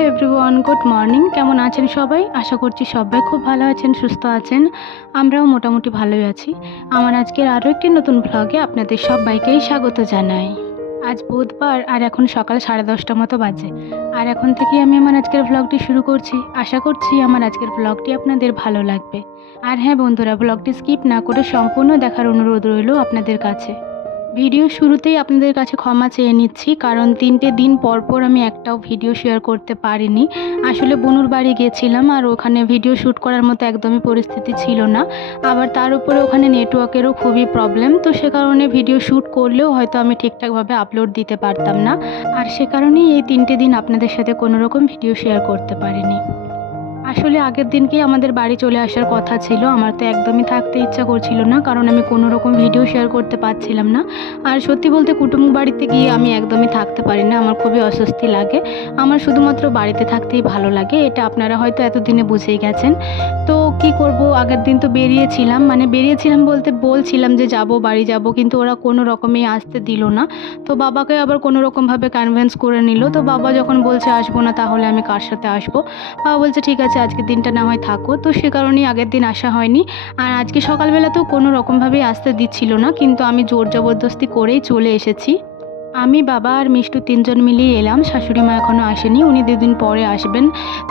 Hello everyone, good morning. কেমন আছেন সবাই? আশা করছি সবাই খুব ভালো আছেন, সুস্থ আছেন। আমরাও মোটামুটি ভালোই আছি। আমার আজকের আরও একটি নতুন ব্লগে আপনাদের সবাইকেই স্বাগত জানাই। আজ বুধবার, আর এখন সকাল সাড়ে দশটা মতো বাজে। আর এখন থেকেই আমি আমার আজকের ব্লগটি শুরু করছি। আশা করছি আমার আজকের ব্লগটি আপনাদের ভালো লাগবে। আর হ্যাঁ বন্ধুরা ব্লগটি স্কিপ না করে সম্পূর্ণ দেখার অনুরোধ রইল আপনাদের কাছে। ভিডিও শুরুতেই আপনাদের কাছে ক্ষমা চেয়ে নিচ্ছি, কারণ তিনটে দিন পর পর আমি একটাও ভিডিও শেয়ার করতে পারিনি। আসলে বনুর বাড়ি গেছিলাম আর ওখানে ভিডিও শ্যুট করার মতো একদমই পরিস্থিতি ছিল না। আবার তার উপরে ওখানে নেটওয়ার্কেরও খুবই প্রবলেম তো সে কারণে ভিডিও শ্যুট করলেও হয়তো আমি ঠিকঠাকভাবে আপলোড দিতে পারতাম না। আর সে কারণেই এই তিনটে দিন আপনাদের সাথে কোনো রকম ভিডিও শেয়ার করতে পারিনি। আসলে আগের দিনকেই আমাদের বাড়ি চলে আসার কথা ছিল। আমার তো একদমই থাকতে ইচ্ছা করছিল না, কারণ আমি কোনো রকম ভিডিও শেয়ার করতে পারছিলাম না। আর সত্যি বলতে কুটুম্ব বাড়িতে গিয়ে আমি একদমই থাকতে পারি না, আমার খুবই অস্বস্তি লাগে। আমার শুধুমাত্র বাড়িতে থাকতেই ভালো লাগে, এটা আপনারা হয়তো এতদিনে বুঝেই গেছেন। তো কি করব, আগের দিন তো বেরিয়েছিলাম মানে বেরিয়েছিলাম বলতে বলছিলাম যে যাব, বাড়ি যাব, কিন্তু ওরা কোনো রকমেই আসতে দিল না। তো বাবাকে আবার কোনো রকমভাবে কনভেন্স করে নিল। তো বাবা যখন বলছে আসব না, তাহলে আমি কার সাথে আসব? বাবা বলছে, ঠিক আছে আজকের দিনটা না হয় থাকো তো সে কারণেই আগের দিন আসা হয়নি। আর আজকে সকালবেলা তো কোনো রকমভাবেই আসতে দিচ্ছিল না। কিন্তু আমি জোর জবরদস্তি করেই চলে এসেছি। আমি বাবা আর মিষ্টু তিনজন মিলিয়ে এলাম, শাশুড়ি মা এখনও আসেনি, উনি দুদিন পরে আসবেন।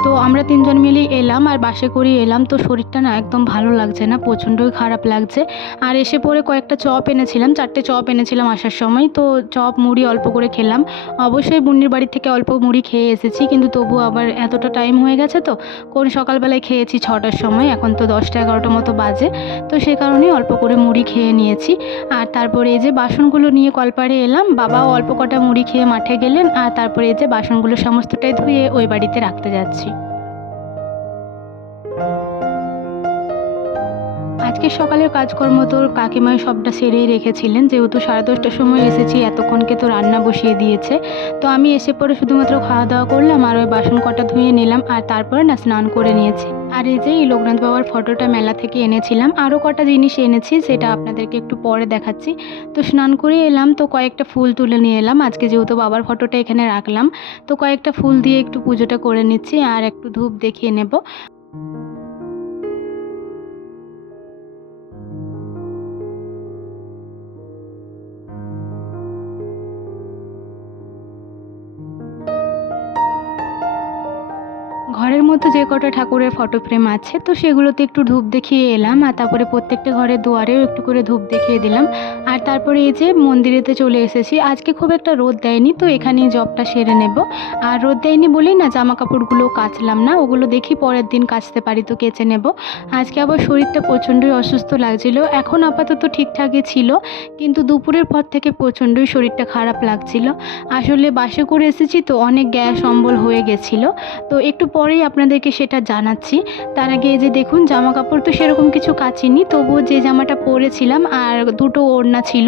তো আমরা তিনজন মিলিয়ে এলাম আর বাসে করে এলাম। তো শরীরটা না একদম ভালো লাগছে না, প্রচণ্ডই খারাপ লাগছে। আর এসে পরে কয়েকটা চপ এনেছিলাম, চারটে চপ এনেছিলাম আসার সময়। তো চপ, মুড়ি অল্প করে খেলাম। অবশ্যই বুন্নির বাড়ি থেকে অল্প মুড়ি খেয়ে এসেছি, কিন্তু তবু আবার এতটা টাইম হয়ে গেছে তো, কোন সকালবেলায় খেয়েছি ছটার সময়, এখন তো দশটা এগারোটা মতো বাজে। তো সে কারণেই অল্প করে মুড়ি খেয়ে নিয়েছি। আর তারপরে এই যে বাসনগুলো নিয়ে কলপাড়ে এলাম, বাবাও অল্প কটা মুড়ি খেয়ে মাঠে গেলেন আর তারপরে যে বাসনগুলো সমস্তটাই ধুয়ে ওই বাড়িতে রাখতে যাচ্ছি। আজকে সকালের কাজকর্ম তোর কাকিমাই সবটা সেরেই রেখেছিলেন। যেহেতু সাড়ে দশটার সময় এসেছি, এতক্ষণকে তো রান্না বসিয়ে দিয়েছে। তো আমি এসে পরে শুধুমাত্র খাওয়া দাওয়া করলাম, আর ওই বাসন কটা ধুয়ে নিলাম, আর তারপরে না স্নান করে নিয়েছি। আর এই যে এই লোকনাথ বাবার ফটোটা মেলা থেকে এনেছিলাম, আরও কটা জিনিস এনেছি, সেটা আপনাদেরকে একটু পরে দেখাচ্ছি। তো স্নান করে এলাম, তো কয়েকটা ফুল তুলে নিয়ে এলাম। আজকে যেহেতু বাবার ফটোটা এখানে রাখলাম, তো কয়েকটা ফুল দিয়ে একটু পুজোটা করে নিচ্ছি, আর একটু ধূপ দেখিয়ে নেব। কটা ঠাকুরের ফটো ফ্রেম আছে, তো সেগুলোতে একটু ধূপ দেখিয়ে এলাম আর তারপরে প্রত্যেকটা ঘরের দুয়ারেও একটু করে ধূপ দেখিয়ে দিলাম। আর তারপরে এই যে মন্দিরেতে চলে এসেছি, আজকে খুব একটা রোদ দেয়নি, তো এখানেই জবটা সেরে নেব। আর রোদ দেয়নি বলেই না জামা কাপড়গুলো কাচলাম না, ওগুলো দেখি পরের দিন কাচতে পারি তো কেচে নেব। আজকে আবার শরীরটা প্রচণ্ডই অসুস্থ লাগছিল, এখন আপাতত ঠিকঠাকই ছিল, কিন্তু দুপুরের পর থেকে প্রচণ্ডই শরীরটা খারাপ লাগছিল। আসলে বাসে করে এসেছি তো অনেক গ্যাস অম্বল হয়ে গেছিল, তো একটু পরেই আপনাদেরকে সেটা জানাচ্ছি। তার আগে যে দেখুন জামা কাপড় তো সেরকম কিছু কাচিনি, তবুও যে জামাটা পরেছিলাম আর দুটো ওড়না ছিল,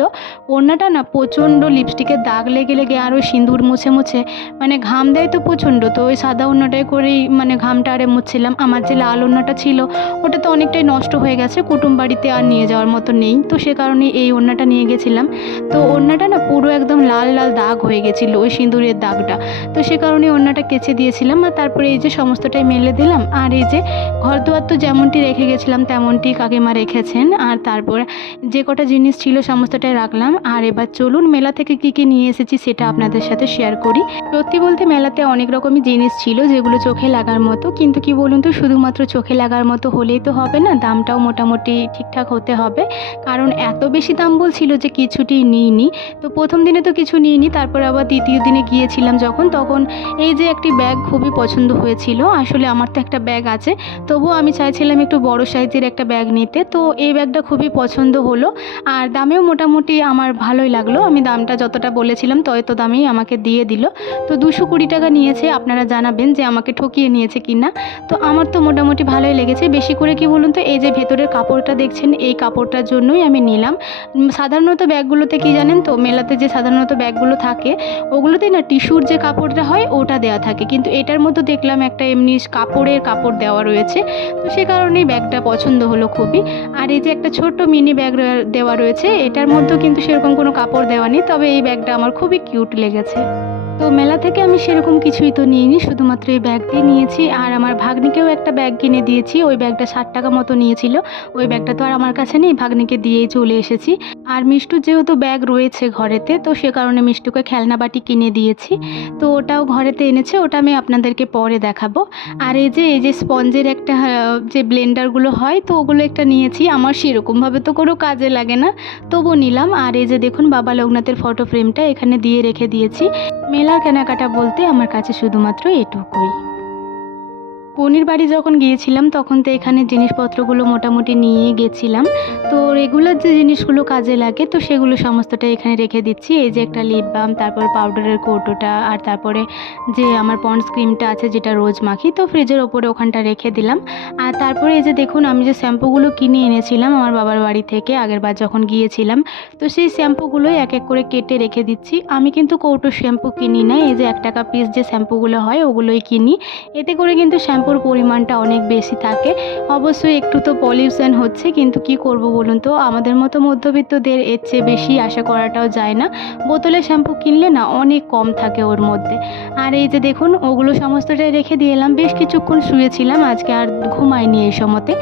ওড়নাটা না প্রচণ্ড লিপস্টিকের দাগ লেগে লেগে আরও সিঁদুর মুছে মুছে মানে ঘাম দেয় তো প্রচণ্ড, তো ওই সাদা ওড়নাটাই করেই মানে ঘামটা আরে মুছছিলাম। আমার যে লাল ওড়নাটা ছিল, ওটা তো অনেকটাই নষ্ট হয়ে গেছে, কুটুম বাড়িতে আর নিয়ে যাওয়ার মতো নেই, তো সে কারণে এই ওড়নাটা নিয়ে গেছিলাম। তো ওড়নাটা না পুরো একদম লাল লাল দাগ হয়ে গেছিল ওই সিঁদুরের দাগটা, তো সে কারণে ওড়নাটা কেচে দিয়েছিলাম আর তারপরে এই যে সমস্তটাই মেলে দিলাম। আর এই যে ঘর দুয়ার তো যেমনটি রেখে গেছিলাম, তেমনটি কাকিমা রেখেছেন। আর তারপর যে কটা জিনিস ছিল সমস্তটাই রাখলাম। আর এবার চলুন মেলা থেকে কী কী নিয়ে এসেছি সেটা আপনাদের সাথে শেয়ার করি। সত্যি বলতে মেলাতে অনেক রকমই জিনিস ছিল যেগুলো চোখে লাগার মতো। কিন্তু কি বলুন তো, শুধুমাত্র চোখে লাগার মতো হলেই তো হবে না, দামটাও মোটামুটি ঠিকঠাক হতে হবে। কারণ এত বেশি দাম বলছিল যে কিছুটি নিইনি। তো প্রথম দিনে তো কিছু নিইনি, তারপর আবার দ্বিতীয় দিনে গিয়েছিলাম যখন, তখন এই যে একটি ব্যাগ খুবই পছন্দ হয়েছিল। আসলে আমার তো একটা ব্যাগ আছে। তবুও আমি চাইছিলাম একটু বড় সাইজের একটা ব্যাগ নিতে। তো এই ব্যাগটা খুবই পছন্দ হলো। আর দামেও মোটামুটি আমার ভালোই লাগল। আমি দামটা যতটা বলেছিলাম তত দামেই আমাকে দিয়ে দিল। তো দুশো কুড়ি টাকা নিয়েছে। আপনারা জানাবেন যে আমাকে ঠকিয়ে নিয়েছে কি না তো আমার তো মোটামুটি ভালোই লেগেছে। বেশি করে কি বলুন তো, এই যে ভেতরের কাপড়টা দেখছেন, এই কাপড়টার জন্যই আমি নিলাম। সাধারণত ব্যাগগুলোতে কি জানেন তো, মেলাতে যে সাধারণত ব্যাগগুলো থাকে, ওগুলোতে না টিস্যুর যে কাপড়টা হয়, ওটা দেওয়া থাকে। কিন্তু এটার মধ্যে দেখলাম একটা এমনি কাপড়ের কাপড় দেওয়া রয়েছে। তো সে কারণেই ব্যাগটা পছন্দ হলো খুবই। আর এই যে একটা ছোট্ট মিনি ব্যাগ দেওয়া রয়েছে, এটার মধ্যেও কিন্তু সেরকম কোনো কাপড় দেওয়া নেই, তবে এই ব্যাগটা আমার খুবই কিউট লেগেছে। তো মেলা থেকে আমি সেরকম কিছুই তো নিইনি, শুধুমাত্র এই ব্যাগটি নিয়েছি। আর আমার ভাগ্নিকেও একটা ব্যাগ কিনে দিয়েছি, ওই ব্যাগটা ষাট টাকা মতো নিয়েছিল। ওই ব্যাগটা তো আর আমার কাছে নেই, ভাগ্নিকে দিয়েই চলে এসেছি। আর মিষ্টুর যেহেতু ব্যাগ রয়েছে ঘরেতে, তো সে কারণে মিষ্টুকে খেলনা বাটি কিনে দিয়েছি। তো ওটাও ঘরেতে এনেছে, ওটা আমি আপনাদেরকে পরে দেখাবো। আর এই যে এই যে স্পঞ্জের একটা যে ব্লেন্ডারগুলো হয়, তো ওগুলো একটা নিয়েছি। আমার সেরকমভাবে তো কোনো কাজে লাগে না, তবু নিলাম। আর এই যে দেখুন, বাবা লোকনাথের ফটো ফ্রেমটা এখানে দিয়ে রেখে দিয়েছি। মেলার কেনাকাটা বলতে আমার কাছে শুধুমাত্র এটুকুই। পনির বাড়ি যখন গিয়েছিলাম, তখন তো এখানে জিনিসপত্রগুলো মোটামুটি নিয়ে গেছিলাম। তো রেগুলার যে জিনিসগুলো কাজে লাগে, তো সেগুলো সমস্তটা এখানে রেখে দিচ্ছি। এই যে একটা লিপ বাম তারপর পাউডারের কৌটোটা, আর তারপরে যে আমার পন্ডস ক্রিমটা আছে, যেটা রোজ মাখি, তো ফ্রিজের ওপরে ওখানটা রেখে দিলাম। আর তারপরে এই যে দেখুন, আমি যে শ্যাম্পুগুলো কিনে এনেছিলাম আমার বাবার বাড়ি থেকে আগেরবার যখন গিয়েছিলাম, তো সেই শ্যাম্পুগুলোই এক এক করে কেটে রেখে দিচ্ছি। আমি কিন্তু কৌটো শ্যাম্পু কিনি না এই যে এক টাকা পিস যে শ্যাম্পুগুলো হয়, ওগুলোই কিনি। এতে করে কিন্তু শ্যাম্পুর পরিমাণটা অনেক বেশি থাকে। অবশ্যই একটু তো পলিউশন হচ্ছে, কিন্তু কি করব বলুন তো? আমাদের মতো মধ্যবিত্তদের এর চেয়ে বেশি আশা করাটাও যায় না। বোতলে শ্যাম্পু কিনলে না অনেক কম থাকে ওর মধ্যে। আর এই যে দেখুন, ওগুলো সমস্তটাই রেখে দিয়ে এলাম। বেশ কিছুক্ষণ শুয়েছিলাম, আজকে আর ঘুমাইনি এই সময়তে।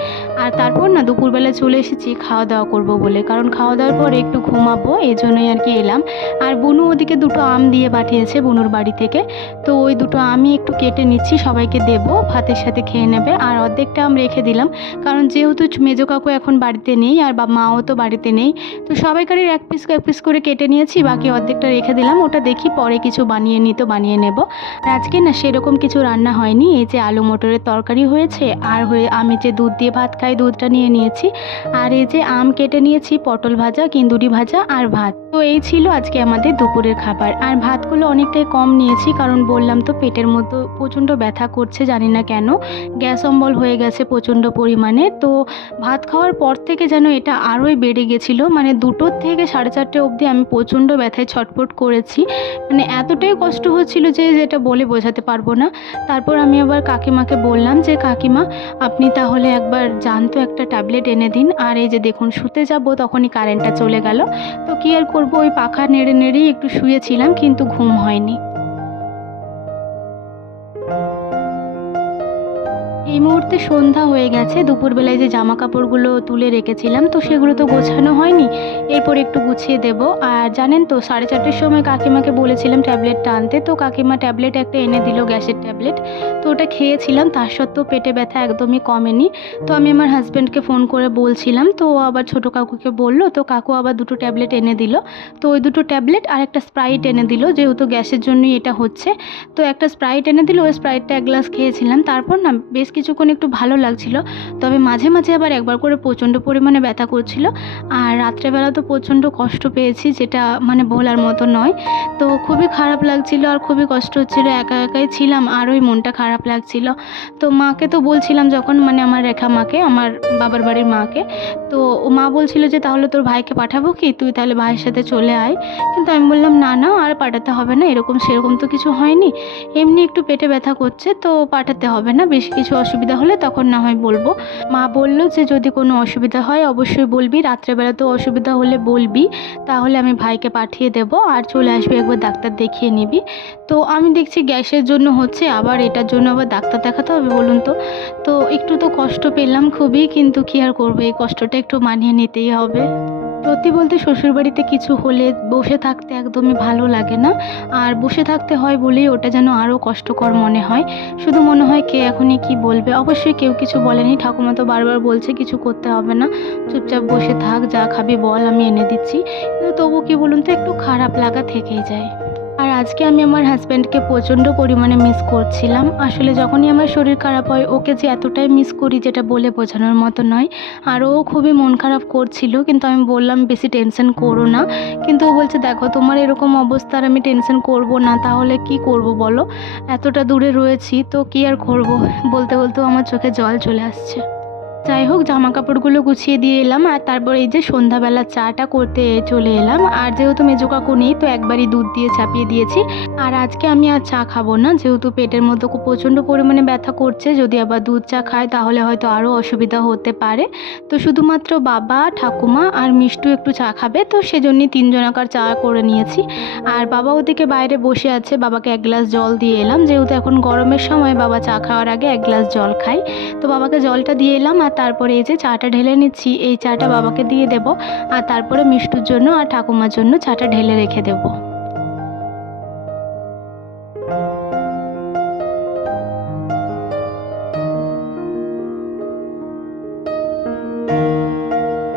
আর তারপর না দুপুরবেলা চলে এসেছি খাওয়া দাওয়া করব বলে। কারণ খাওয়া দাওয়ার পরে একটু ঘুমাবো, এই জন্যই আর কি এলাম। আর বুনু ওদিকে দুটো আম দিয়ে পাঠিয়েছে বুনুর বাড়ি থেকে। তো ওই দুটো আমি একটু কেটে নিচ্ছি, সবাইকে দেবো। ভাতের সাথে খেয়ে নেবে, আর অর্ধেকটা আমি রেখে দিলাম। কারণ যেহেতু মেজো কাকু এখন বাড়িতে নেই, আর বা, মাও তো বাড়িতে নেই, তো সবাইকারই এক পিস এক পিস করে কেটে নিয়েছি, বাকি অর্ধেকটা রেখে দিলাম। ওটা দেখি পরে কিছু বানিয়ে নিই তো বানিয়ে নেব। আর আজকে না সেরকম কিছু রান্না হয়নি, এই যে আলু মটরের তরকারি হয়েছে, আর হয়ে, আমি যে দুধ দিয়ে ভাত খাই, দুধটা নিয়ে নিয়েছি। আর এই যে আম কেটে নিয়েছি, পটল ভাজা, কিন্দুরি ভাজা, আর ভাত। তো এই ছিল আজকে আমাদের দুপুরের খাবার। আর ভাতগুলো অনেকটাই কম নিয়েছি, কারণ বললাম তো পেটের মধ্যে প্রচণ্ড ব্যথা করছে, জানি না কেন। গ্যাস অম্বল হয়ে গেছে প্রচণ্ড পরিমাণে। তো ভাত খাওয়ার পর থেকে যেন এটা আরোই বেড়ে গেছিল। মানে দুটোর থেকে সাড়ে চারটে অবধি আমি প্রচণ্ড ব্যথায় ছটফট করেছি। মানে এতটাই কষ্ট হচ্ছিল যে যেটা বলে বোঝাতে পারব না। তারপর আমি আবার কাকিমাকে বললাম যে, কাকিমা, আপনি তাহলে একবার জানতো একটা ট্যাবলেট এনে দিন। আর এই যে দেখুন, শুতে যাব, তখনই কারেন্টটা চলে গেল। তো কী আর করব ওই পাখা নেড়ে নেড়েই একটু শুয়েছিলাম কিন্তু ঘুম হয়নি। মুহূর্তে সন্ধ্যা হয়ে গেছে। দুপুরবেলায় যে জামা কাপড়গুলো তুলে রেখেছিলাম, তো সেগুলো তো গোছানো হয়নি। এরপর একটু গুছিয়ে দেব। আর জানেন তো, সাড়ে চারটের সময় কাকিমাকে বলেছিলাম ট্যাবলেটটা আনতে। তো কাকিমা ট্যাবলেট একটা এনে দিল, গ্যাসের ট্যাবলেট। তো ওটা খেয়েছিলাম, তার সত্ত্বেও পেটে ব্যথা একদমই কমেনি। তো আমি আমার হাজব্যান্ডকে ফোন করে বলছিলাম, তো ও আবার ছোটো কাকুকে বলল, তো কাকু আবার দুটো ট্যাবলেট এনে দিল। তো ওই দুটো ট্যাবলেট আর একটা স্প্রাইট এনে দিল, যেহেতু গ্যাসের জন্যই এটা হচ্ছে। তো একটা স্প্রাইট এনে দিল, ওই স্প্রাইটটা এক গ্লাস খেয়েছিলাম। তারপর না, বেশ কিছুক্ষণ একটু ভালো লাগছিল। তবে মাঝে মাঝে আবার একবার করে প্রচণ্ড পরিমাণে ব্যথা করছিল। আর রাত্রেবেলা তো প্রচণ্ড কষ্ট পেয়েছি, যেটা মানে বলার মতো নয়। তো খুবই খারাপ লাগছিল আর খুবই কষ্ট হচ্ছিল। একা একাই ছিলাম আর ওই মনটা খারাপ লাগছিল। তো মাকে তো বলছিলাম যখন মানে আমার রেখা মাকে, আমার বাবার বাড়ির মাকে। তো ও মা বলছিল যে, তাহলে তোর ভাইকে পাঠাবো কি? তুই তাহলে ভাইয়ের সাথে চলে আয়। কিন্তু আমি বললাম, না না, আর পাঠাতে হবে না, এরকম সেরকম তো কিছু হয়নি। এমনি একটু পেটে ব্যথা করছে, তো পাঠাতে হবে না, বেশি কিছু অসুবিধা হলে তখন না হয় বলব। মা বলল যে, যদি কোনো অসুবিধা হয় অবশ্যই বলবি। রাত্রেবেলা তো অসুবিধা হলে বলবি। তাহলে আমি ভাইকে পাঠিয়ে দেবো আর চলে আসবি একবার ডাক্তার দেখিয়ে নিবি। তো আমি দেখছি গ্যাসের জন্য হচ্ছে, আবার এটার জন্য আবার ডাক্তার দেখাতে হবে বলুন তো। তো একটু তো কষ্ট পেলাম খুবই, কিন্তু কী আর করব? এই কষ্টটা একটু মানিয়ে নিতেই হবে। সত্যি বলতে শ্বশুরবাড়িতে কিছু হলে বসে থাকতে একদমই ভালো লাগে না। আর বসে থাকতে হয় বলেই ওটা যেন আরও কষ্টকর মনে হয়। শুধু মনে হয় কে এখনই কি বলবে। অবশ্যই কেউ কিছু বলেনি। ঠাকুমা তো বারবার বলছে কিছু করতে হবে না। চুপচাপ বসে থাক, যা খাবি বল, আমি এনে দিচ্ছি। কিন্তু তবু কি বলুন তো, একটু খারাপ লাগা থেকেই যায়। আর আজকে আমি আমার হাজব্যান্ডকে প্রচণ্ড পরিমাণে মিস করছিলাম। আসলে যখনই আমার শরীর খারাপ হয়, ওকে যে এতটাই মিস করি যেটা বলে বোঝানোর মতো নয়। আর ও খুবই মন খারাপ করছিল, কিন্তু আমি বললাম, বেশি টেনশন করো না। কিন্তু ও বলছে, দেখো, তোমার এরকম অবস্থা আর আমি টেনশন করব না, তাহলে কি করব বলো? এতটা দূরে রয়েছি, তো কি আর করব? বলতে, বলতেও আমার চোখে জল চলে আসছে। যাই হোক জামা কাপড়গুলো গুছিয়ে দিয়ে এলাম আর তারপর এই যে সন্ধ্যাবেলা চাটা করতে চলে এলাম। আর যেহেতু মেজো কাকু নেই, তো একবারই দুধ দিয়ে চাপিয়ে দিয়েছি। আর আজকে আমি আর চা খাব না, যেহেতু পেটের মধ্যে খুব প্রচণ্ড পরিমাণে ব্যথা করছে। যদি আবার দুধ চা খায়, তাহলে হয়তো আরও অসুবিধা হতে পারে। তো শুধুমাত্র বাবা, ঠাকুমা আর মিষ্টু একটু চা খাবে, তো সেজন্যই তিনজনাকার চা করে নিয়েছি। আর বাবা ওদিকে বাইরে বসে আছে, বাবাকে এক গ্লাস জল দিয়ে এলাম। যেহেতু এখন গরমের সময়, বাবা চা খাওয়ার আগে এক গ্লাস জল খায়। তো বাবাকে জলটা দিয়ে এলাম আর তারপরে এই যে চাটা ঢেলে নিচ্ছি, এই চাটা বাবাকে দিয়ে দেব, আর তারপরে মিষ্টুর জন্য আর ঠাকুমার জন্য চাটা ঢেলে রেখে দেবো।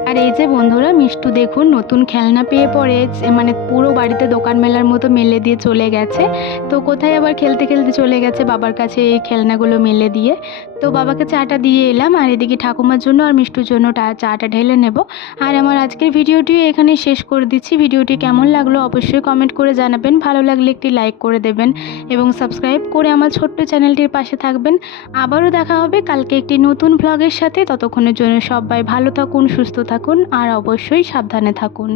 আর এই যে বন্ধুরা, মিষ্টু দেখুন নতুন খেলনা পেয়ে পড়ে মানে পুরো বাড়িতে দোকান মেলার মতো মেলে দিয়ে চলে গেছে। তো কোথায় আবার খেলতে খেলতে চলে গেছে বাবার কাছে এই খেলনাগুলো মেলে দিয়ে। তো বাবাকে চাটা দিয়ে এলাম, আর এদিকে ঠাকুমার জন্য আর মিষ্টুর জন্য চাটা ঢেলে নেব। আর আমার আজকের ভিডিওটি এখানে শেষ করে দিচ্ছি। ভিডিওটি কেমন লাগল অবশ্যই কমেন্ট করে জানাবেন। ভালো লাগলে একটি লাইক করে দেবেন এবং সাবস্ক্রাইব করে আমার ছোট্ট চ্যানেলটির পাশে থাকবেন। আবারও দেখা হবে কালকে একটি নতুন ভ্লগের সাথে। ততক্ষণের জন্য সবাই ভালো থাকুন, সুস্থ থাকুন, আর অবশ্যই সাবধানে থাকুন।